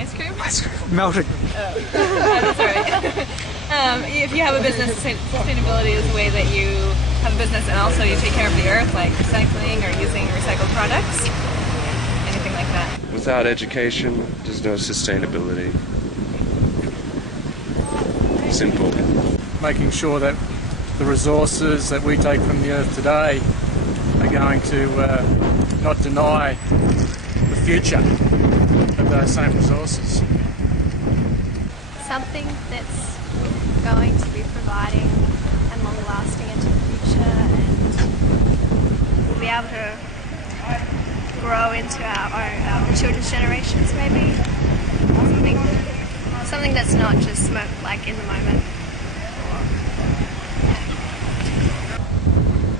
ice cream? Ice cream. Melted. That's right. If you have a business, sustainability is the way that you have a business and also you take care of the earth, like recycling or using recycled products, anything like that. Without education, there's no sustainability. Simple. Making sure that the resources that we take from the earth today are going to not deny the future of those same resources. Something that's going to be providing and long lasting into the future, and we'll be able to grow into our children's generations maybe. Something that's not just smoke like in the moment.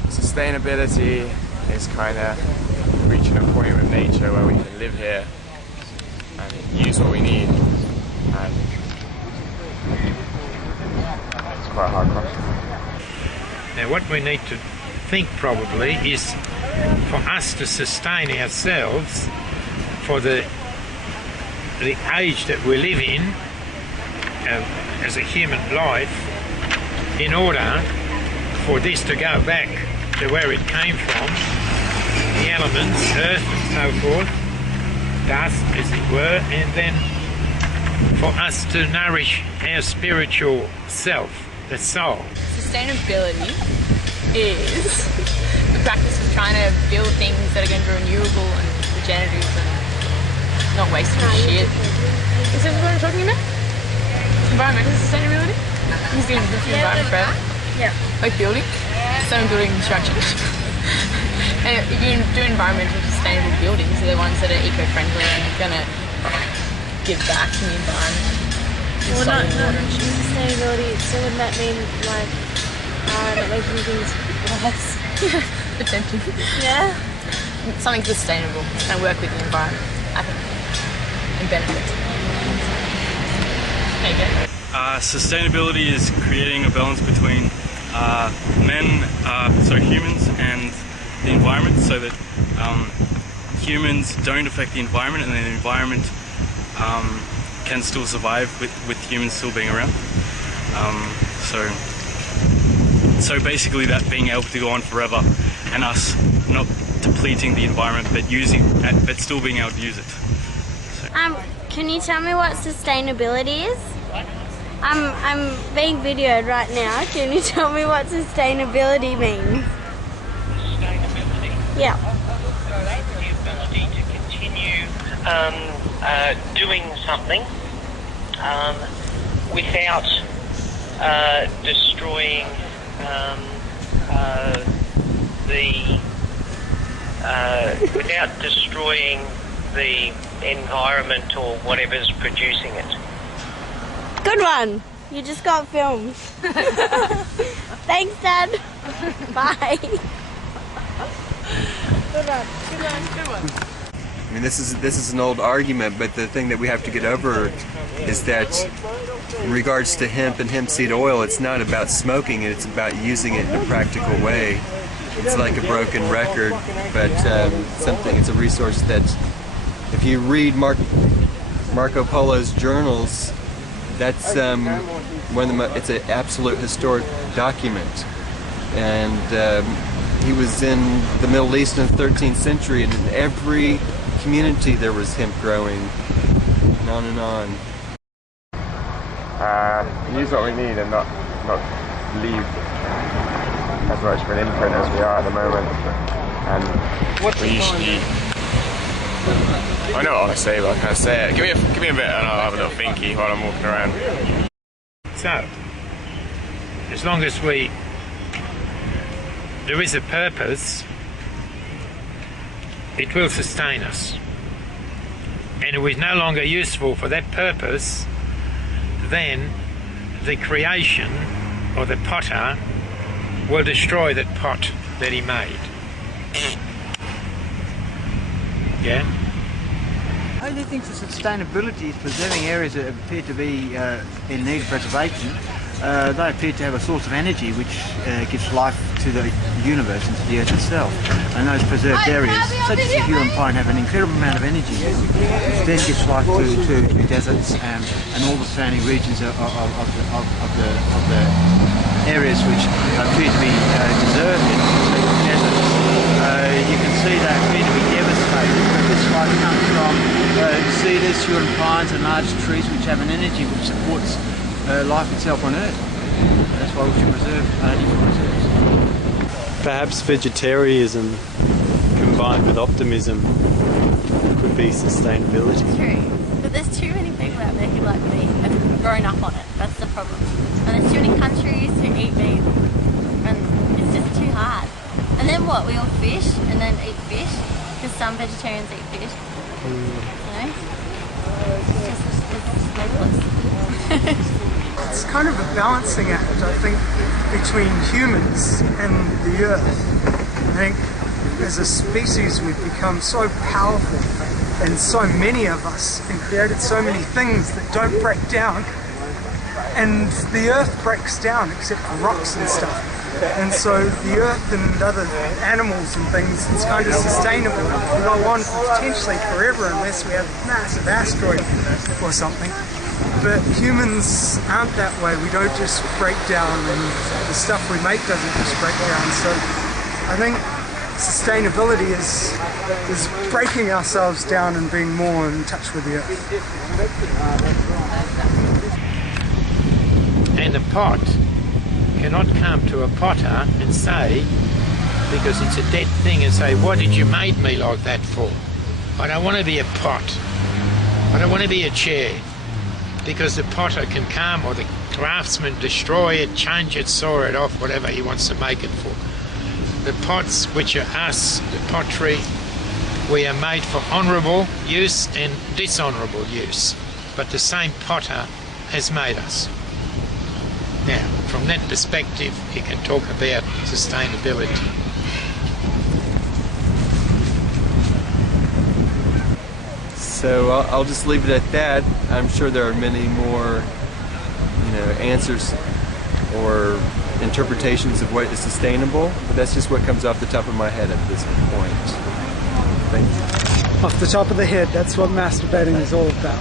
Sustainability is kind of reaching a point with nature where we can live here and use what we need, and it's quite a hard question. Now what we need to think probably is for us to sustain ourselves for the age that we live in as a human life, in order for this to go back to where it came from, the elements, earth and so forth, dust as it were, and then for us to nourish our spiritual self, the soul. Sustainability is the practice of trying to build things that are going to be renewable and regenerative and not wasting shit. Is that what we're talking about? Environmental sustainability? He's doing the environment forever. Yeah. Like building. Someone building construction. And if you do environmental sustainable buildings, they're the ones that are eco-friendly and going to give back to the environment. Well, not sustainability, so wouldn't that mean like making things worse? Potentially. Yeah. Something sustainable and work with the environment, I think, and benefit. There you go. Sustainability is creating a balance between humans and the environment, so that humans don't affect the environment, and then the environment can still survive with humans still being around. So basically that being able to go on forever and us not depleting the environment but still being able to use it. So. Can you tell me what sustainability is? I'm being videoed right now. Can you tell me what sustainability means? Sustainability? Yeah. The ability to continue doing something without destroying the environment or whatever's producing it. Good one. You just got filmed. Thanks, Dad. Bye. Good one. Good one. Good one. I mean, this is an old argument, but the thing that we have to get over is that in regards to hemp and hemp seed oil, it's not about smoking it, it's about using it in a practical way. It's like a broken record, but it's a resource that, if you read Marco Polo's journals, that's it's an absolute historic document. And he was in the Middle East in the 13th century, and in every community there was hemp growing, and on and on. Use what we need and not leave as much of an imprint as we are at the moment. And we usually, I know what I want to say, but I can't say it. Give me a bit and I'll have a little thinky while I'm walking around. So, as long as there is a purpose, it will sustain us. And if it's no longer useful for that purpose, then the creation or the potter will destroy that pot that he made. Yeah? I only think that sustainability is preserving areas that appear to be in need of preservation, they appear to have a source of energy which gives life to the universe and to the Earth itself. And those preserved areas, such as the Huon pine, have an incredible amount of energy, which then gives life to deserts and all the surrounding regions of the areas which appear to be deserted, deserts. You can see they appear to be devastated, but this life comes from cedars, Huon pines and large trees which have an energy which supports life itself on Earth. That's why we should preserve nature reserves. Perhaps vegetarianism combined with optimism could be sustainability. True, but there's too many people out there who, like me, have grown up on it. That's the problem. And there's too many countries who eat meat, and it's just too hard. And then what? We all fish and then eat fish because some vegetarians eat fish. You know, it's hopeless. It's kind of a balancing act, I think, between humans and the earth. I think as a species we've become so powerful, and so many of us, and created so many things that don't break down, and the earth breaks down except for rocks and stuff. And so the earth and other animals and things, it's kind of sustainable. It will go on for potentially forever unless we have a massive asteroid or something. But humans aren't that way. We don't just break down, and the stuff we make doesn't just break down. So I think sustainability is breaking ourselves down and being more in touch with the earth. And a pot cannot come to a potter and say, because it's a dead thing, and say, what did you make me like that for? I don't want to be a pot. I don't want to be a chair. Because the potter can come, or the craftsman destroy it, change it, saw it off, whatever he wants to make it for. The pots, which are us, the pottery, we are made for honourable use and dishonourable use. But the same potter has made us. Now, from that perspective, you can talk about sustainability. So I'll just leave it at that. I'm sure there are many more, answers or interpretations of what is sustainable, but that's just what comes off the top of my head at this point. Thank you. Off the top of the head, that's what masturbating is all about.